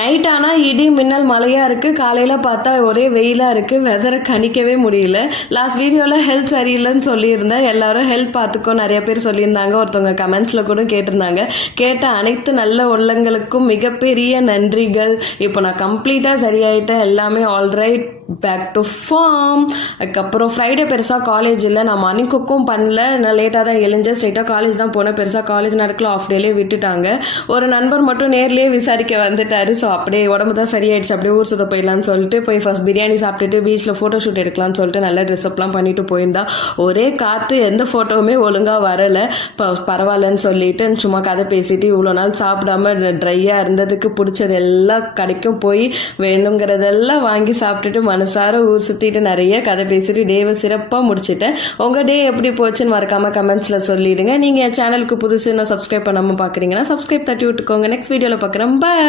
Night ஆனால் இடி மின்னல் மழையாக இருக்குது. காலையில் பார்த்தா ஒரே வெயிலாக இருக்குது. வெதரை கணிக்கவே முடியல. லாஸ்ட் வீடியோவில் ஹெல்த் சரியில்லைன்னு சொல்லியிருந்தேன். எல்லாரும் ஹெல்த் பார்த்துக்கோ நிறைய பேர் சொல்லியிருந்தாங்க. ஒருத்தவங்க கமெண்ட்ஸில் கூட கேட்டிருந்தாங்க. கேட்ட அனைத்து நல்ல உள்ளங்களுக்கும் மிகப்பெரிய நன்றிகள். இப்போ நான் கம்ப்ளீட்டாக சரியாயிட்டேன். எல்லாமே ஆல்ரைட், பேக் டு ஃபார்ம். அதுக்கப்புறம் ஃப்ரைடே பெருசாக காலேஜ் இல்லை. நான் மார்னிங் குக்கும் பண்ணல. நான் லேட்டாக தான் எழுஞ்சேன். ஸ்ட்ரைட்டாக காலேஜ் தான் போனேன். பெருசாக காலேஜ் நடக்கல. ஆஃப் டேலேயே விட்டுட்டாங்க. ஒரு நண்பர் மட்டும் நேர்லேயே விசாரிக்க வந்துட்டாரு. ஸோ அப்படியே உடம்பு தான் சரியாயிடுச்சு. அப்படியே ஊர் சுத்த போயிடலான்னு சொல்லிட்டு போய் ஃபர்ஸ்ட் பிரியாணி சாப்பிட்டுட்டு பீச்சில் ஃபோட்டோ ஷூட் எடுக்கலாம்னு சொல்லிட்டு நல்ல ட்ரெஸ்அப்லாம் பண்ணிட்டு போயிருந்தா. ஒரே காற்று, எந்த ஃபோட்டோவுமே ஒழுங்காக வரலை. இப்போ பரவாயில்லன்னு சொல்லிட்டு சும்மா கதை பேசிட்டு இவ்வளோ நாள் சாப்பிடாம ட்ரையாக இருந்ததுக்கு பிடிச்சது எல்லாம் கடைக்கும் போய் வேணுங்கிறதெல்லாம் வாங்கி சாப்பிட்டுட்டு மனசார ஊர் சுற்றிட்டு நிறைய கதை பேசிட்டு டேவை சிறப்பாக முடிச்சிட்டேன். உங்கள் டே எப்படி போச்சுன்னு மறக்காமல் கமெண்ட்ஸில் சொல்லிடுங்க. நீங்கள் என் சேனலுக்கு புதுசு இன்னும் சப்ஸ்கிரைப் பண்ணாமல் பார்க்குறீங்கன்னா சப்ஸ்கிரைப் தட்டி விட்டுக்கோங்க. நெக்ஸ்ட் வீடியோவில் பார்க்குறேன். பாய்.